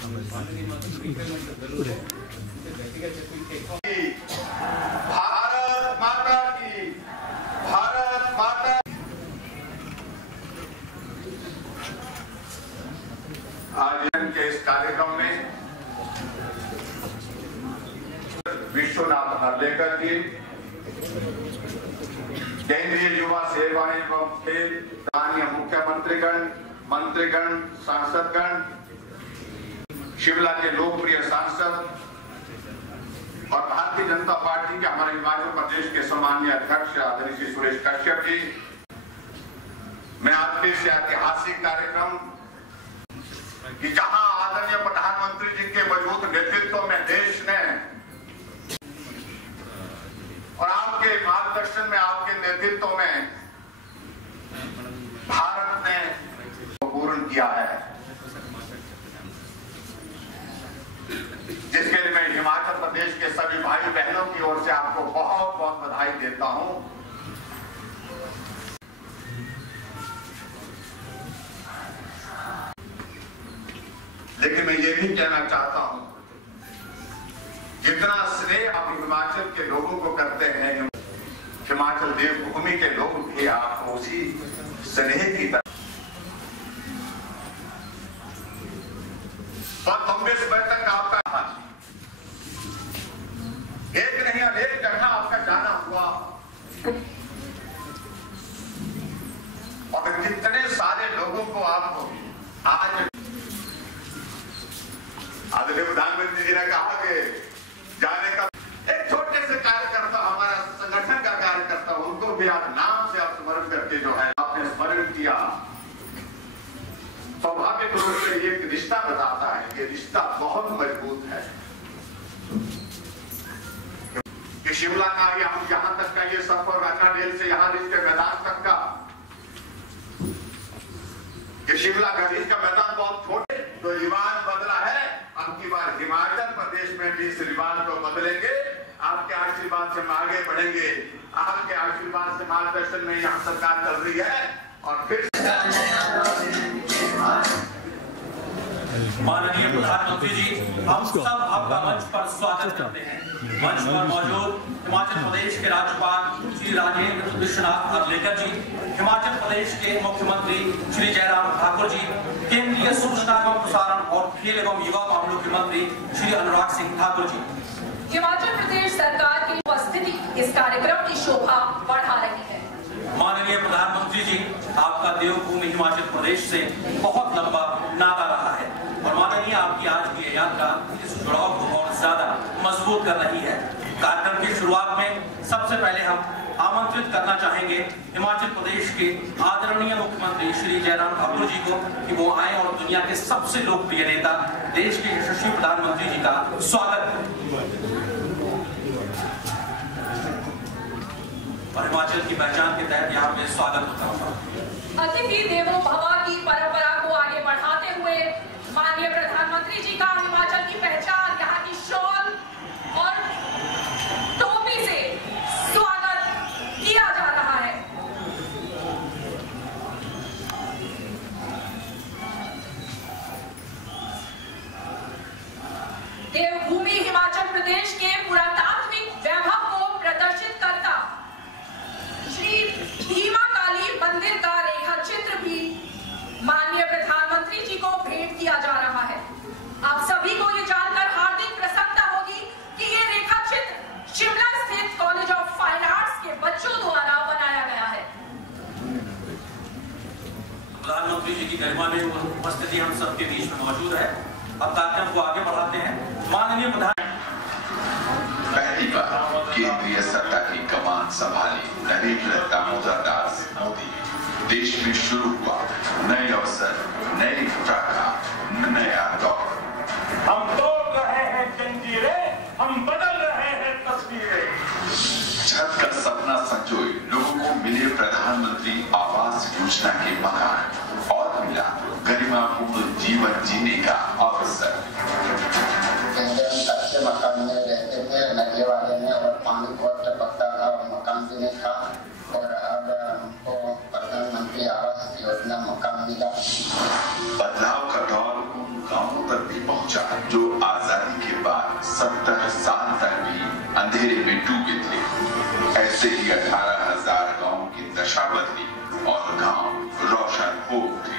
भारत माता की, भारत माता। आज के इस कार्यक्रम में विश्वनाथ हर्लेकर जी, केंद्रीय युवा सेवा एवं खेल, स्थानीय मुख्यमंत्रीगण, मंत्रीगण, सांसदगण, शिमला के लोकप्रिय सांसद और भारतीय जनता पार्टी के हमारे हिमाचल प्रदेश के सम्माननीय अध्यक्ष आदरणीय श्री सुरेश कश्यप जी, मैं आज के इस ऐतिहासिक कार्यक्रम कि जहां आदरणीय प्रधानमंत्री जी के मजबूत नेतृत्व में देश ने और आपके मार्गदर्शन में, आपके नेतृत्व में भारत ने पूर्ण किया है, जिसके लिए मैं हिमाचल प्रदेश के सभी भाई बहनों की ओर से आपको बहुत बहुत बधाई देता हूं। लेकिन मैं ये भी कहना चाहता हूं, जितना स्नेह आप हिमाचल के लोगों को करते हैं, हिमाचल देवभूमि के लोग भी आपको उसी स्नेह की तरह लंबे समय तक आपका एक नहीं अनेक जगह आपका जाना हुआ और कितने सारे लोगों को आपको आज आदरणीय प्रधानमंत्री जी ने कहा कि जाने का एक छोटे से कार्यकर्ता, हमारा संगठन का कार्यकर्ता, उनको भी आज नाम से आप स्मरण करके जो है आपने स्मरण किया। स्वाभाविक रूप से एक रिश्ता बताता है कि रिश्ता बहुत मजबूत है कि शिमला का यहां तक का ये सफर राकाडेल से यहां इसके मैदान तक का, कि शिमला का इसका मैदान बहुत छोटे तो रिवाज बदला है। अब की बार हिमाचल प्रदेश में भी इस रिवाज को बदलेंगे। आपके आशीर्वाद से हम आगे बढ़ेंगे, आपके आशीर्वाद से मार्गदर्शन में यहाँ सरकार चल रही है। और फिर माननीय प्रधानमंत्री जी, हम सब आपका मंच पर स्वागत करते हैं। मंच पर मौजूद हिमाचल प्रदेश के राज्यपाल श्री राजेंद्र विश्वनाथ हर्लेकर जी, हिमाचल प्रदेश के मुख्यमंत्री श्री जयराम ठाकुर जी, केंद्रीय सूचना एवं प्रसारण और खेल एवं युवा मामलों के मंत्री श्री अनुराग सिंह ठाकुर जी। हिमाचल प्रदेश सरकार की उपस्थिति इस कार्यक्रम की शोभा बढ़ा रही है। माननीय प्रधानमंत्री जी, आपका देवभूमि हिमाचल प्रदेश से बहुत लंबा नाता रहा है और माननीय आपकी आज की यात्रा इस जुड़ाव को और ज्यादा मजबूत कर रही है। कार्यक्रम की शुरुआत में सबसे पहले हम आमंत्रित करना चाहेंगे हिमाचल प्रदेश के आदरणीय मुख्यमंत्री श्री जयराम ठाकुर जी को कि वो आए और दुनिया के सबसे लोकप्रिय नेता, देश के यशस्वी प्रधानमंत्री जी का स्वागत करें। और हिमाचल की पहचान के तहत यहाँ पे स्वागत होता है। अतिथि देवो भव की परंपरा को आगे बढ़ाते हुए माननीय प्रधानमंत्री जी का हिमाचल की पहचान, यहाँ की शॉल और टोपी से स्वागत किया जा रहा है। देवभूमि हिमाचल प्रदेश के पुरातात्विक वैभव को प्रदर्शित करता श्री भीमा काली मंदिर का रेखा चित्र भी माननीय प्रधानमंत्री जी को भेंट किया जा रहा है। आप सभी को ये जानकर हार्दिक प्रसन्नता होगी कि ये रेखा चित्र शिमला स्थित कॉलेज ऑफ फाइन आर्ट्स के बच्चों द्वारा बनाया गया है। प्रधानमंत्री जी की गरिमा में उपस्थिति हम सबके बीच में मौजूद है। अब कार्यक्रम को आगे बढ़ाते हैं। माननीय प्रधान पहली बार केंद्रीय सत्ता की कमान संभाली नरेंद्र दामोदर दास मोदी। देश में शुरू हुआ नए अवसर, नई पताका, नया दौर। हम तोड़ रहे हैं जंजीरें, हम बदल रहे हैं तस्वीरें। छत का सपना संजोए लोगों को मिले प्रधानमंत्री आवास योजना के मकान और मिला गरिमापूर्ण जीवन जीने का अवसर। कच्चे मकान में रहते थे, नदी वाले में, और पानी बहुत टपकता था और मकान भी नहीं था, और अब हमको प्रधानमंत्री आवास योजना मकान मिला। बदलाव का दौर उन गाँवों तक भी पहुंचा, जो आजादी के बाद 70 साल तक भी अंधेरे में डूबे थे। ऐसे ही 18,000 गांवों की दशा बदली और गांव रोशन हो उठे।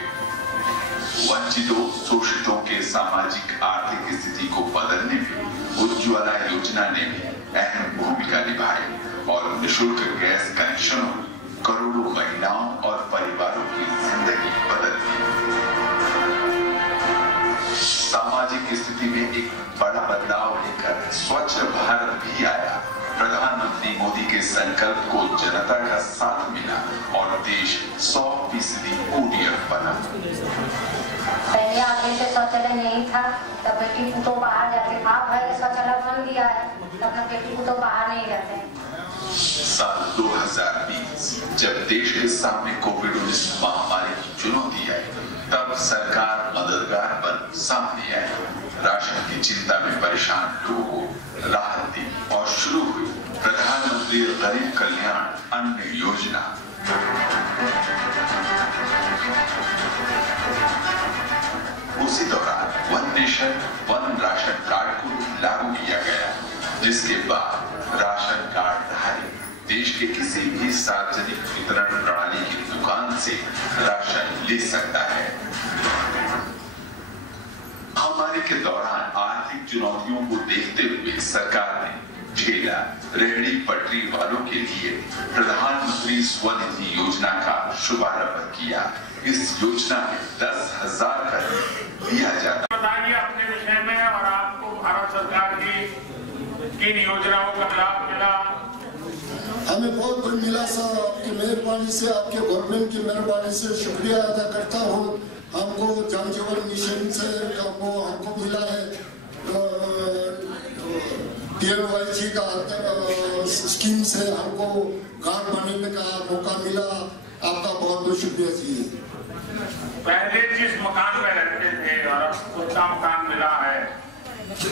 वंचितों, शोषितों के सामाजिक आर्थिक स्थिति को बदलने में उज्ज्वला योजना ने भी अहम भूमिका निभाई और निःशुल्क गैस कनेक्शनों करोड़ों महिलाओं और परिवारों की जिंदगी बदल दी। सामाजिक स्थिति में एक बड़ा बदलाव लेकर स्वच्छ भारत भी आया। प्रधानमंत्री मोदी के संकल्प को जनता का साथ मिला और देश 100% ODF बना। पहले आगे से शौचालय नहीं था, तब बेटी को तो बाहर जाते, आप है शौचालय बन दिया है, तब बेटी को तो बाहर नहीं जाते। साल 2020 जब देश के सामने कोविड-19 महामारी की चुनौती आई, तब सरकार मददगार बन सामने आई। राशन की चिंता में परेशान लोगों को राहत दी और शुरू हुई प्रधानमंत्री गरीब कल्याण अन्न योजना। उसी दौरान one nation one ration card को लागू किया गया, जिसके बाद राशन कार्ड धारी देश के किसी भी सार्वजनिक वितरण प्रणाली की दुकान से राशन ले सकता है। महामारी के दौरान आर्थिक चुनौतियों को देखते हुए सरकार ने ठेला, रेहड़ी पटरी वालों के लिए प्रधानमंत्री स्वनिधि योजना का शुभारंभ किया। इस योजना में 10,000 का दिया जाता। बताइए अपने विषय में और आपको भारत सरकार की किन योजनाओं का लाभ मिला? हमें बहुत कुछ मिला सर, आपकी मेहरबानी से, आपके गवर्नमेंट की मेहरबानी से शुक्रिया अदा करता हूँ। हमको जल जीवन मिशन से हमको मिला है PMYG का स्कीम से हमको कार्ड बनाने का मौका मिला। आपका बहुत बहुत शुक्रिया जी। पहले जिस मकान में रहते थे और अब खुदा मकान मिला है,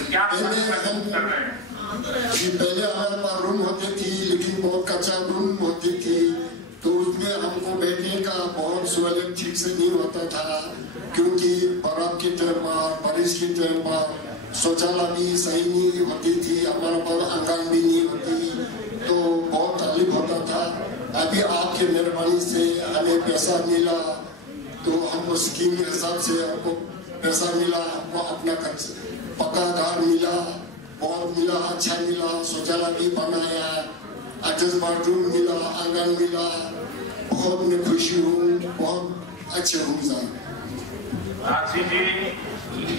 क्या कर रहे हैं? जी पहले हमारे पास रूम होती थी, लेकिन बहुत कच्चा रूम होती थी, तो उसमें हमको बैठने का बहुत सहूलियत ठीक से नहीं होता था, क्योंकि बर्फ के टाइम पर, बारिश के टाइम पर शौचालय भी सही नहीं होती थी, हमारे पास आंगन भी नहीं होती, तो बहुत तकलीफ होता था। अभी आपके मेहरबानी से हमें पैसा मिला, तो हमको स्कीम के हिसाब से हमको पैसा मिला, हमको अपना पक्का घर मिला, बहुत मिला, अच्छा मिला, शौचालय भी बनाया, अटैच बाथरूम मिला, आंगन मिला, बहुत मैं खुशी हूँ, बहुत अच्छे हूँ सर। राशि जी,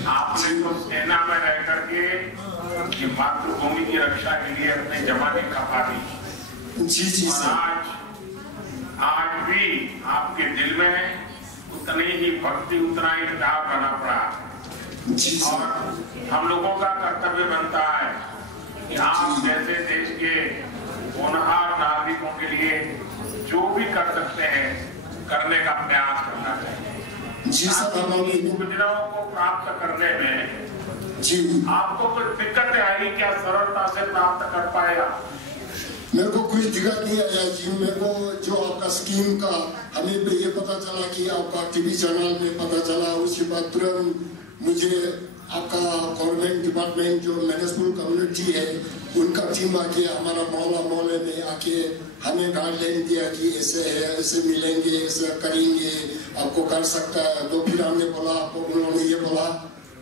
आपने तो सेना में रह करके मातृभूमि की रक्षा के लिए अपने जमाने खपा दी। जी सर। आज भी आपके दिल में उतनी ही भक्ति, उतना ही त्याग बना पड़ा। और हम लोगों का कर्तव्य बनता है कि आप जैसे देश के होनहार नागरिकों के लिए जो भी कर सकते हैं करने का प्रयास करना चाहिए। जी सर, योजनाओं को प्राप्त करने में जी आपको कोई दिक्कत आई क्या? सरलता से प्राप्त कर पाएगा? मेरे को कुछ दिक्कत नहीं आया जी। मेरे को जो आपका स्कीम का हमें ये पता चला कि आपका टीवी चैनल में पता चला, उसके बाद तुरंत मुझे आपका गवर्नमेंट डिपार्टमेंट जो म्यूनिसिपल कम्युनिटी है उनका टीम आके हमारा मोहल्ले में आके हमें गाइडलाइन दिया कि ऐसे है, ऐसे मिलेंगे, ऐसे करेंगे, आपको कर सकता है। तो फिर हमने बोला, उन्होंने ये बोला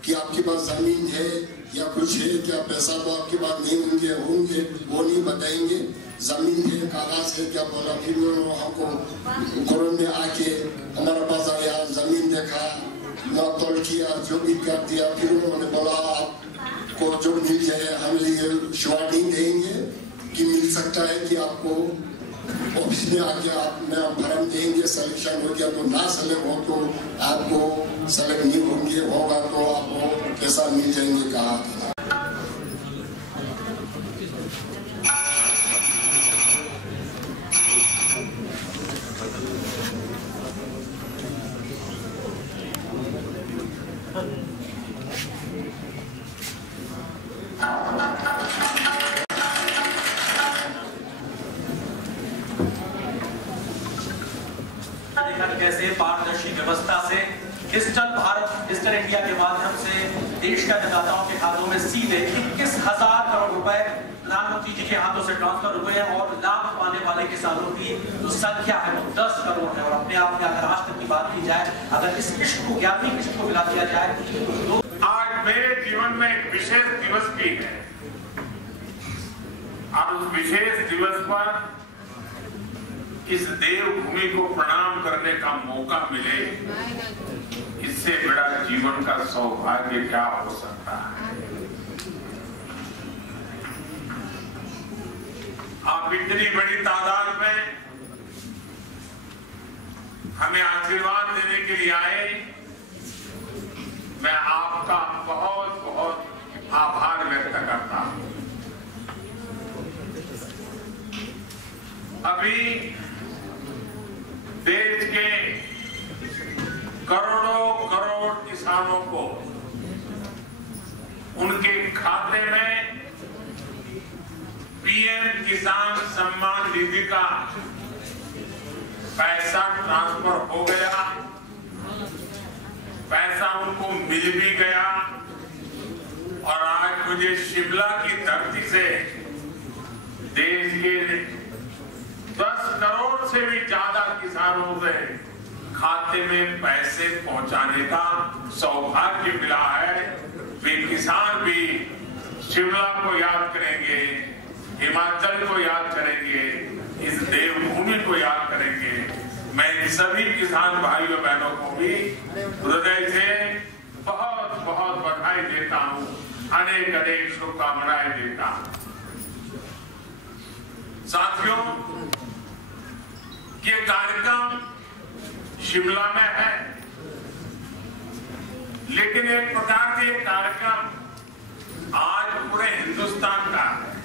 कि आपके पास जमीन है या कुछ है क्या, पैसा तो आपके पास नहीं होंगे वो नहीं बताएंगे, जमीन है, कागज है क्या बोला। फिर उन्होंने हमको कोरोना में आके हमारे पास आया, जमीन देखा, तोड़ किया, जो भी कर दिया। फिर उन्होंने बोला आपको जो मिल जाए हम लिए वार्निंग देंगे कि मिल सकता है कि आपको ऑफिस में आके आप फॉर्म देंगे, सिलेक्शन हो गया तो ना सेलेक्ट हो तो आपको सेलेक्ट नहीं होंगे, होगा तो आपको पैसा मिल जाएंगे कहा। कैसे पारदर्शी व्यवस्था से डिजिटल भारत, डिजिटल इंडिया के माध्यम से देश के अन्नदाताओं के खातों में सीधे 21,000 करोड़ रुपए प्रधानमंत्री जी के हाथों से ट्रांसफर हुए हैं और लाभ पाने वाले किसानों की जो संख्या है वो 10 करोड़ है। और अपने आप में अगर आज तक की बात की जाए, अगर इस किस्त को 11वीं किस्त को मिला दिया जाए तो आज मेरे जीवन में एक विशेष दिवस भी है और उस विशेष दिवस पर इस देवभूमि को प्रणाम करने का मौका मिले, इससे बड़ा जीवन का सौभाग्य क्या हो सकता है। आप इतनी बड़ी तादाद में हमें आशीर्वाद देने के लिए आए, मैं आपका बहुत बहुत आभार व्यक्त करता हूं। अभी देश के करोड़ों करोड़ किसानों को उनके खाते में पीएम किसान सम्मान निधि का पैसा ट्रांसफर हो गया, पैसा उनको मिल भी गया। और आज मुझे शिमला की धरती से देश के 10 करोड़ से भी ज्यादा किसानों से खाते में पैसे पहुंचाने का सौभाग्य मिला है। वे किसान भी शिमला को याद करेंगे, हिमाचल को याद करेंगे, इस देवभूमि को याद करेंगे। मैं इन सभी किसान भाइयों बहनों को भी हृदय से बहुत बहुत बधाई देता हूं, अनेक अनेक शुभकामनाएं देता हूं। साथियों, ये कार्यक्रम शिमला में है, लेकिन एक प्रकार से ये कार्यक्रम आज पूरे हिंदुस्तान का है।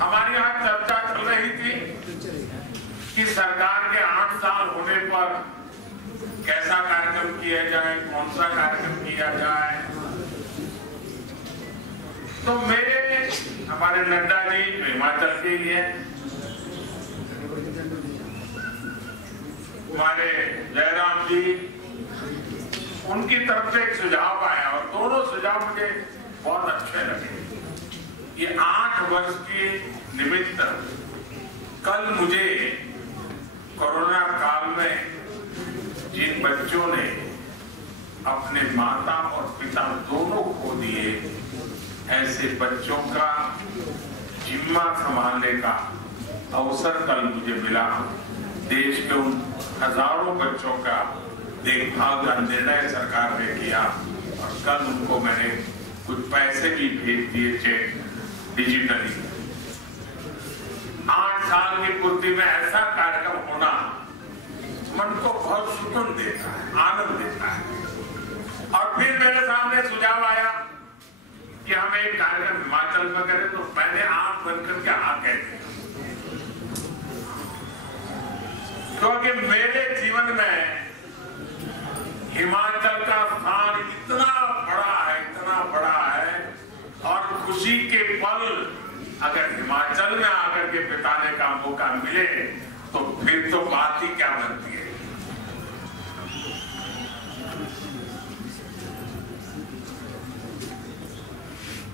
हमारी यहाँ चर्चा चल रही थी कि सरकार के 8 साल होने पर कैसा कार्यक्रम किया जाए, कौन सा कार्यक्रम किया जाए। तो हमारे नड्डा जी हिमाचल के लिए, हमारे जयराम जी, उनकी तरफ से एक सुझाव आया और दोनों सुझाव मुझे बहुत अच्छे लगे। ये 8 वर्ष के निमित्त कल मुझे कोरोना काल में जिन बच्चों ने अपने माता और पिता दोनों खो दिए, ऐसे बच्चों का जिम्मा संभालने का अवसर कल मुझे मिला। देश के उन हजारों बच्चों का देखभाल का निर्णय सरकार ने किया और कल उनको मैंने कुछ पैसे भी भेज दिए, चेक डिजिटली। 8 साल की पूर्ति में ऐसा कार्यक्रम होना मन को बहुत सुकून देता है, आनंद देता है। और फिर मेरे सामने सुझाव आया कि हम एक कार्यक्रम हिमाचल में करें, तो मैंने आप बनकर के हाँ कह दिया, क्योंकि मेरे जीवन में हिमाचल का स्थान इतना बड़ा है और खुशी के पल अगर हिमाचल में आकर के बिताने का मौका मिले तो फिर तो बात ही क्या बनती है।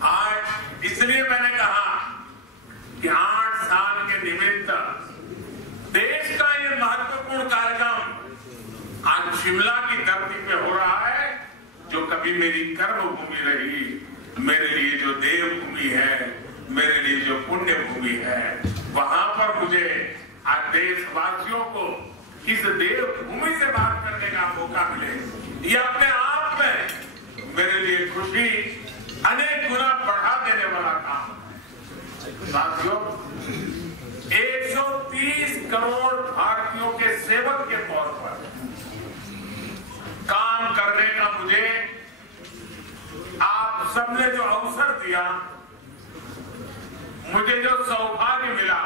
आज इसलिए मैंने कहा कि 8 साल के निमित्त देश का ये महत्वपूर्ण कार्यक्रम आज शिमला की धरती पे हो रहा है, जो कभी मेरी कर्मभूमि रही, मेरे लिए जो देवभूमि है, मेरे लिए जो पुण्य भूमि है, वहां पर मुझे आज देशवासियों को इस देवभूमि से बात करने का मौका मिले, ये अपने आप में मेरे लिए खुशी अनेक गुना बढ़ा देने वाला काम है। साथियों, 130 करोड़ भारतीयों के सेवक के तौर पर काम करने का मुझे आप सबने जो अवसर दिया, मुझे जो सौभाग्य मिला,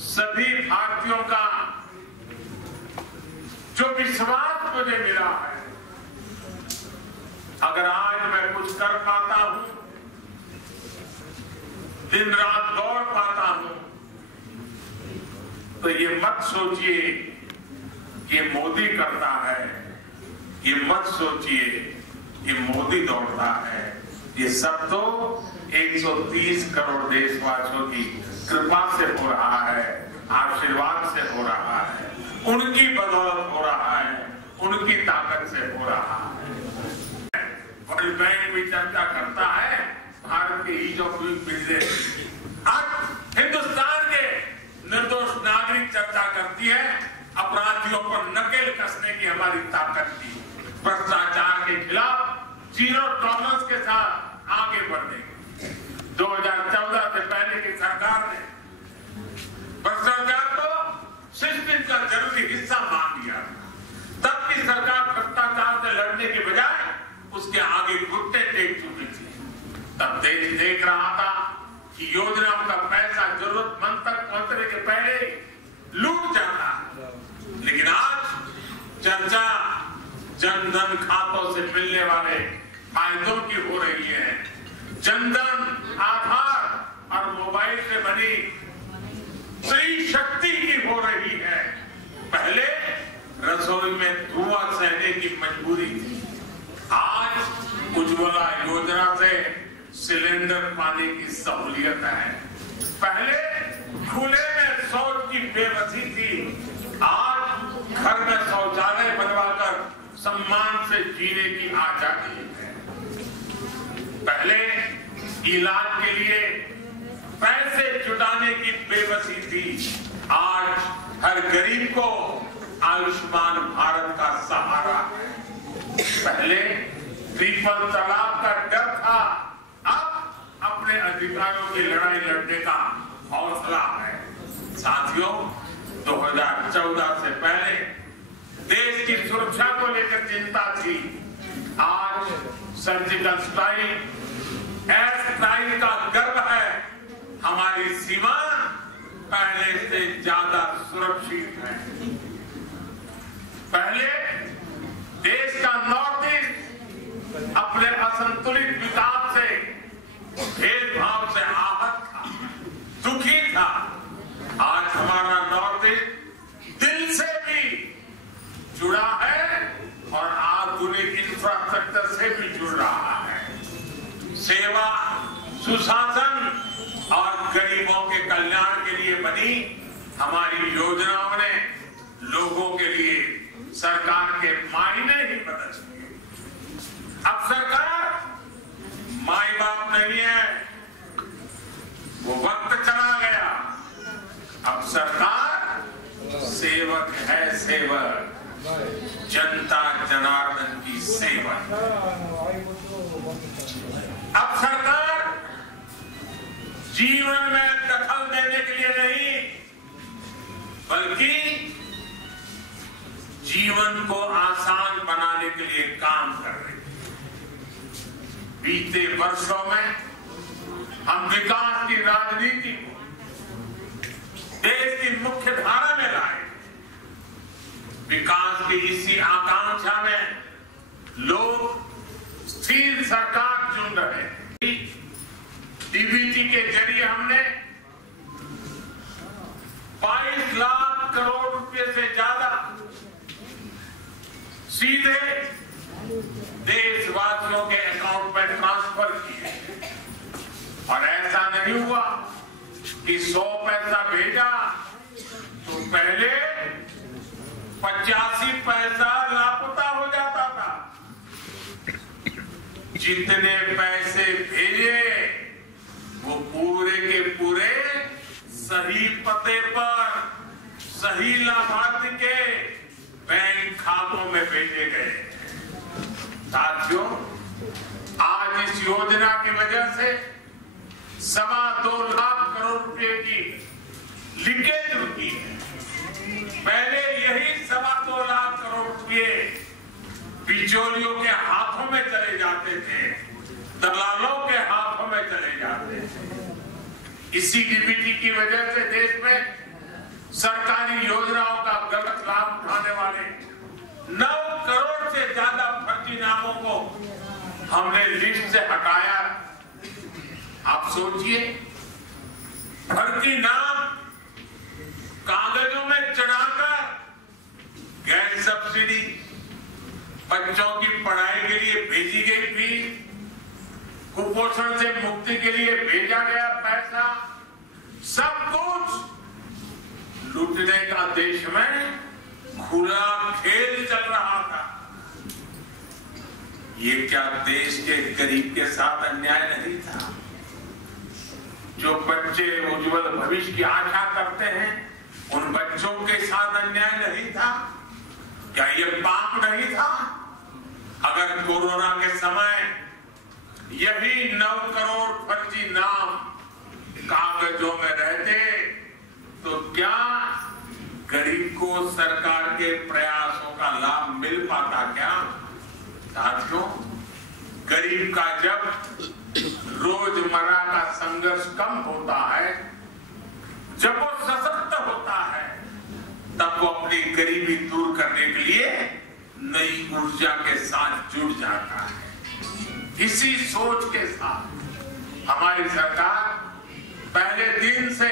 सभी भारतीयों का जो विश्वास मुझे मिला है, अगर आज मैं कुछ कर पाता हूं, दिन रात दौड़ पाता हूं, तो ये मत सोचिए कि मोदी करता है, ये मत सोचिए कि मोदी दौड़ता है, ये सब तो 130 करोड़ देशवासियों की कृपा से हो रहा है, आशीर्वाद से हो रहा है, उनकी बदौलत हो रहा है, उनकी ताकत से हो रहा है। वर्ल्ड बैंक भी चर्चा करता है भारत के ईज ऑफ डूइंग बिजनेस। आज हिंदुस्तान के निर्दोष नागरिक चर्चा करती है अपराधियों पर नकेल कसने की हमारी ताकत की, भ्रष्टाचार के खिलाफ 0 टॉलरेंस के साथ आगे बढ़ने। 2014 से पहले की सरकार ने भ्रष्टाचार को सिस्टम का जरूरी हिस्सा मान लिया। तब की सरकार भ्रष्टाचार से लड़ने के बजाय उसके आगे घुटने टेक चुकी थी। तब देश देख रहा था कि योजनाओं का पैसा जरूरतमंद तक पहुंचने के पहले लूट जाता, लेकिन आज चर्चा जनधन खातों से मिलने वाले फायदों की हो रही है। जनधन, आधार और मोबाइल से बनी स्त्री शक्ति की हो रही है। पहले रसोई में धुआं सहने की मजबूरी थी, आज उज्ज्वला योजना से सिलेंडर पाने की सहूलियत है। पहले खुले में शौच की बेबसी थी, आज घर में शौचालय बनवाकर सम्मान से जीने की आजादी है। पहले इलाज के लिए पैसे जुटाने की बेबसी थी, आज हर गरीब को आयुष्मान भारत का सहारा है। पहले ट्रिपल तलाक का डर था, अब अपने अधिकारों की लड़ाई लड़ने का हौसला है। साथियों, 2014 से पहले देश की सुरक्षा को लेकर चिंता थी, आज सर्जिकल स्ट्राइक, एयर स्ट्राइक का गर्व है। हमारी सीमा पहले से ज्यादा सुरक्षित है। पहले देश का नॉर्थ ईस्ट अपने असंतुलित विकास से, भेदभाव से आहत था, दुखी था। आज हमारा नॉर्थ ईस्ट दिल से भी जुड़ा है और आधुनिक इंफ्रास्ट्रक्चर से भी जुड़ रहा है। सेवा, सुशासन और गरीबों के कल्याण के लिए बनी हमारी योजनाओं ने लोगों के लिए सरकार के मायने ही बदल दिए। अब सरकार माई बाप नहीं है, वो वक्त चला गया। अब सरकार सेवक है, सेवक, जनता जनार्दन की सेवक। अब सरकार जीवन में दखल देने के लिए नहीं, बल्कि जीवन को आसान बनाने के लिए काम कर रही है। बीते वर्षों में हम विकास की राजनीति को देश की मुख्य धारा में लाए। विकास की इसी आकांक्षा में लोग स्थिर सरकार चुन रहे हैं। डीबीटी के जरिए हमने 22 लाख करोड़ रुपए से ज्यादा सीधे देशवासियों के अकाउंट में ट्रांसफर किए। और ऐसा नहीं हुआ कि 100 पैसा भेजा तो पहले 85 पैसा लापता हो जाता था। जितने पैसे भेजे वो पूरे के पूरे सही पते पर, सही लाभार्थी के बैंक खातों में भेजे गए। साथियों, आज इस योजना की वजह से 2.25 लाख करोड़ रुपए की लीकेज रुकी है। पहले यही 2.25 लाख करोड़ रुपए बिचौलियों के हाथों में चले जाते थे, दलालों के हाथों में चले जाते थे। इसी डीबीटी की वजह से देश में सरकारी योजनाओं का गलत लाभ उठाने वाले 9 करोड़ से ज्यादा फर्जी नामों को हमने लिस्ट से हटाया। आप सोचिए, फर्जी नाम कागजों में चढ़ाकर गैस सब्सिडी, बच्चों की पढ़ाई के लिए भेजी गई फीस, कुपोषण से मुक्ति के लिए भेजा गया पैसा, सब कुछ लूटने का देश में खुला खेल चल रहा था। ये क्या देश के गरीब के साथ अन्याय नहीं था? जो बच्चे उज्जवल भविष्य की आशा करते हैं, उन बच्चों के साथ अन्याय नहीं था? क्या ये पाप नहीं था? अगर कोरोना के समय यही 9 करोड़ फर्जी नाम कागजों में रहते तो क्या गरीब को सरकार के प्रयासों का लाभ मिल पाता? क्या साथियों, गरीब का जब रोजमर्रा का संघर्ष कम होता है, जब वो सशक्त होता है, तब वो अपनी गरीबी दूर करने के लिए नई ऊर्जा के साथ जुड़ जाता है। इसी सोच के साथ हमारी सरकार पहले दिन से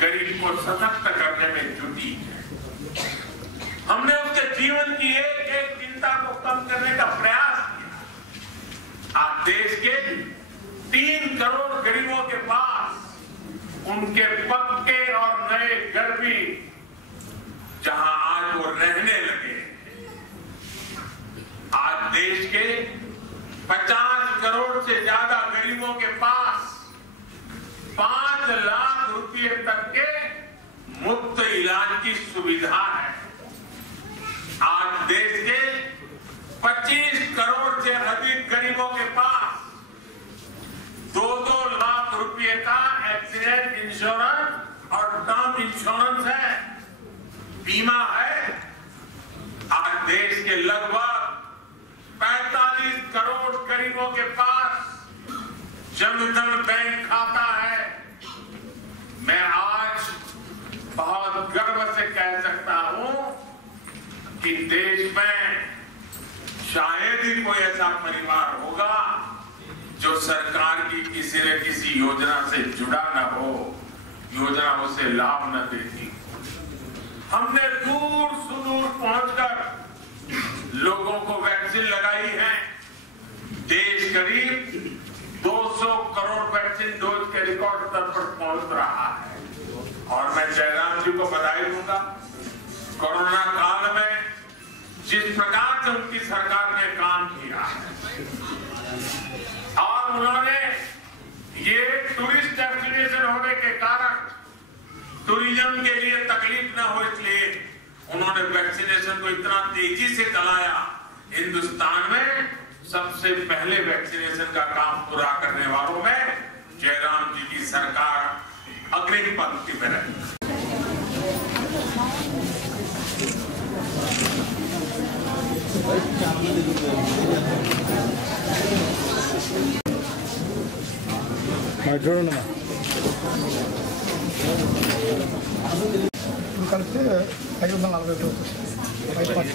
गरीब को सशक्त करने में जुटी है। हमने उसके जीवन की एक एक चिंता को कम करने का प्रयास किया। आज देश के 3 करोड़ गरीबों के पास उनके पक्के और नए घर भी, जहां आज वो रहने लगे। आज देश के 50 करोड़ से ज्यादा गरीबों के पास 5 लाख रुपए तक के मुफ्त इलाज की सुविधा है। आज देश के 25 करोड़ से अधिक गरीबों के पास 2-2 लाख रुपए का एक्सीडेंट इंश्योरेंस और टर्म इंश्योरेंस है, बीमा है। आज देश के लगभग 45 करोड़ गरीबों के पास जनधन बैंक खाता है। मैं आज बहुत गर्व से कह सकता हूं कि देश में शायद ही कोई ऐसा परिवार होगा जो सरकार की किसी न किसी योजना से जुड़ा न हो, योजना उसे लाभ न देती। हमने दूर सुदूर पहुंचकर लोगों को वैक्सीन लगाई है। देश करीब 200 करोड़ वैक्सीन डोज के रिकॉर्ड स्तर पर पहुंच रहा है। और मैं जयराम जी को बधाई दूंगा। कोरोना काल में जिस प्रकार से उनकी सरकार ने काम किया और उन्होंने ये टूरिस्ट डेस्टिनेशन होने के कारण टूरिज्म के लिए तकलीफ न हो, इसलिए उन्होंने वैक्सीनेशन को इतना तेजी से चलाया। हिंदुस्तान में सबसे पहले वैक्सीनेशन का काम पूरा करने वालों में जयराम जी की सरकार अग्रिम पंक्ति में रही। కలిపితే 540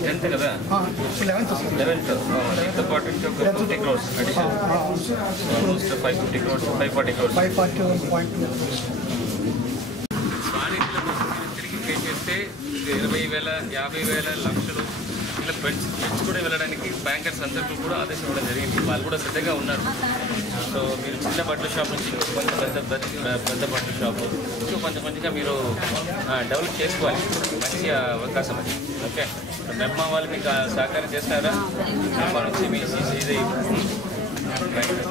10th కదా 11th తో పాటు ఇంకొక 50 crores addition almost 550 crores 540 crores 541.2 తిరిగి పే చేస్తే 20,000 50,000 లక్షలు ఇలా పెంచి కూడా వెళ్ళడానికి బ్యాంకర్స్ అందరికీ కూడా ఆదేశం ఇవ్వడం జరిగింది. వాళ్ళు కూడా సిద్ధంగా ఉన్నారు. సో మీరు చిన్న బట్టల షాప్ నుంచి కొంచెం పెద్ద బట్టల షాపు ఇంకో కొంచెంగా మీరు డెవలప్ చేసుకోవాలి. మంచి అవకాశం అది. ఓకే, మెప్మా వాళ్ళు మీకు సహకారం చేస్తారా? మెప్మా నుంచి మీ ఇది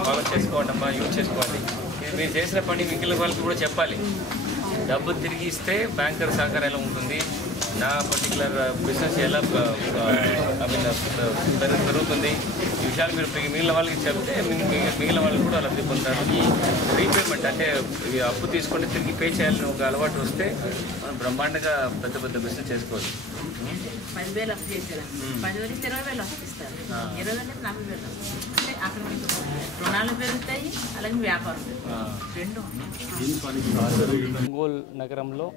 ఫాలో చేసుకోండి అమ్మా, యూజ్ చేసుకోవాలి. ఇది మీరు చేసిన పని మిగిలిన వాళ్ళకి కూడా చెప్పాలి. డబ్బు తిరిగి ఇస్తే బ్యాంకర్ సహకారం ఎలా ఉంటుంది, నా పర్టికులర్ బిజినెస్ ఎలా పెరుగుతుంది, ఈ విషయాలు మీరు మిగిలిన వాళ్ళకి చెప్తే మిగిలిన వాళ్ళు కూడా లబ్ధి పొందుతారు. ఈ రీపేమెంట్ అంటే అప్పు తీసుకొని తిరిగి పే చేయాలని ఒక అలవాటు వస్తే మనం బ్రహ్మాండంగా పెద్ద బిజినెస్ చేసుకోవచ్చు. 10,000 అప్పు చేశారు, 10,000 20,000 అప్పు ఇస్తారు, 20,000 40,000 అంటే అక్కడ మీకు రుణాలు పెరుగుతాయి, అలాగే వ్యాపారం రెండు. ఒంగోలు నగరంలో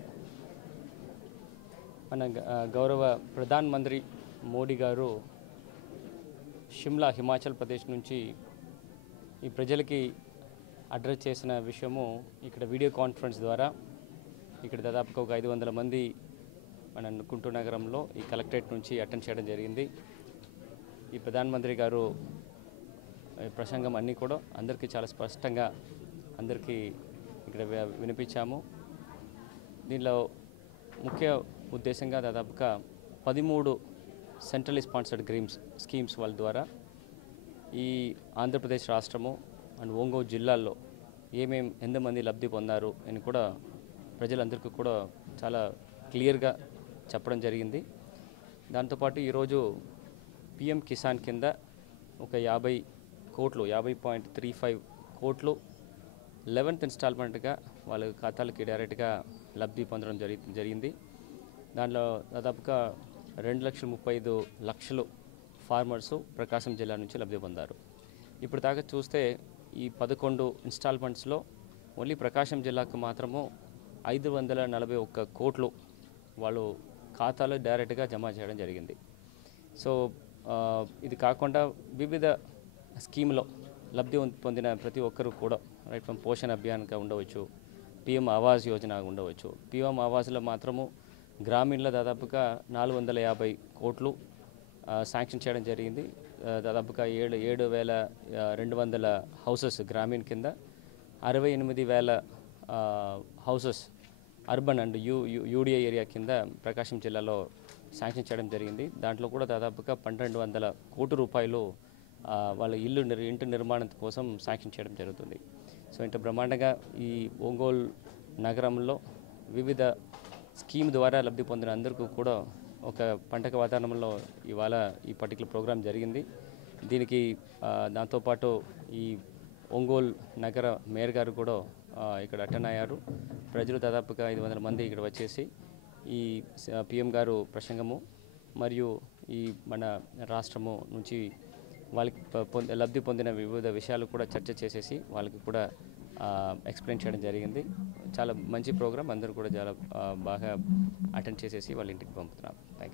మన గౌరవ ప్రధానమంత్రి మోడీ గారు షిమ్లా హిమాచల్ ప్రదేశ్ నుంచి ఈ ప్రజలకి అడ్రస్ చేసిన విషయము ఇక్కడ వీడియో కాన్ఫరెన్స్ ద్వారా ఇక్కడ దాదాపుగా ఒక 500 మంది మన గుంటూరు నగరంలో ఈ కలెక్టరేట్ నుంచి అటెండ్ చేయడం జరిగింది. ఈ ప్రధానమంత్రి గారు ప్రసంగం అన్నీ కూడా అందరికీ చాలా స్పష్టంగా అందరికీ ఇక్కడ వినిపించాము. దీనిలో ముఖ్య ఉద్దేశంగా దాదాపుగా 13 సెంట్రల్ స్పాన్సర్డ్ స్కీమ్స్ వాళ్ళ ద్వారా ఈ ఆంధ్రప్రదేశ్ రాష్ట్రము అండ్ ఒంగోలు జిల్లాల్లో ఎంతమంది లబ్ధి పొందారు అని కూడా ప్రజలందరికీ కూడా చాలా క్లియర్గా చెప్పడం జరిగింది. దాంతోపాటు ఈరోజు పిఎం కిసాన్ కింద ఒక 50 కోట్లు 50.35 కోట్లు 11th ఇన్స్టాల్మెంట్గా వాళ్ళ ఖాతాలకి డైరెక్ట్గా లబ్ధి పొందడం జరిగింది. దాంట్లో దాదాపుగా 2,35,00,000 ఫార్మర్సు ప్రకాశం జిల్లా నుంచి లబ్ధి పొందారు. ఇప్పుడు దాకా చూస్తే ఈ 11 ఇన్స్టాల్మెంట్స్లో ఓన్లీ ప్రకాశం జిల్లాకు మాత్రము 541 కోట్లు వాళ్ళు ఖాతాలో డైరెక్ట్గా జమ చేయడం జరిగింది. సో ఇది కాకుండా వివిధ స్కీమ్లో లబ్ధి పొందిన ప్రతి ఒక్కరు కూడా రైట్ ఫ్రమ్ పోషణ అభియాన్గా ఉండవచ్చు, పిఎం ఆవాస్ యోజన ఉండవచ్చు. పిఎం ఆవాస్లో మాత్రము గ్రామీణలో దాదాపుగా 450 కోట్లు శాంక్షన్ చేయడం జరిగింది. దాదాపుగా 7,200 హౌసెస్ గ్రామీణ కింద, 68,000 houses urban and UDA area కింద ప్రకాశం జిల్లాలో శాంక్షన్ చేయడం జరిగింది. దాంట్లో కూడా దాదాపుగా 1,200 కోట్ల రూపాయలు వాళ్ళ ఇంటి నిర్మాణం కోసం శాంక్షన్ చేయడం జరుగుతుంది. సో ఇంత బ్రహ్మాండంగా ఈ ఒంగోలు నగరంలో వివిధ స్కీమ్ ద్వారా లబ్ధి పొందిన అందరికీ కూడా ఒక పండగ వాతావరణంలో ఇవాళ ఈ పర్టికులర్ ప్రోగ్రాం జరిగింది. దీనికి దాంతోపాటు ఈ ఒంగోలు నగర మేయర్ గారు కూడా ఇక్కడ అటెండ్ అయ్యారు. ప్రజలు దాదాపుగా 500 మంది ఇక్కడ వచ్చేసి ఈ పిఎం గారు ప్రసంగము మరియు ఈ మన రాష్ట్రము నుంచి వాళ్ళకి లబ్ధి పొందిన వివిధ విషయాలు కూడా చర్చ చేసేసి వాళ్ళకి కూడా ఎక్స్ప్లెయిన్ చేయడం జరిగింది. చాలా మంచి ప్రోగ్రాం, అందరూ కూడా చాలా బాగా అటెండ్ చేసేసి వాళ్ళ ఇంటికి పంపుతున్నాం. Thank you.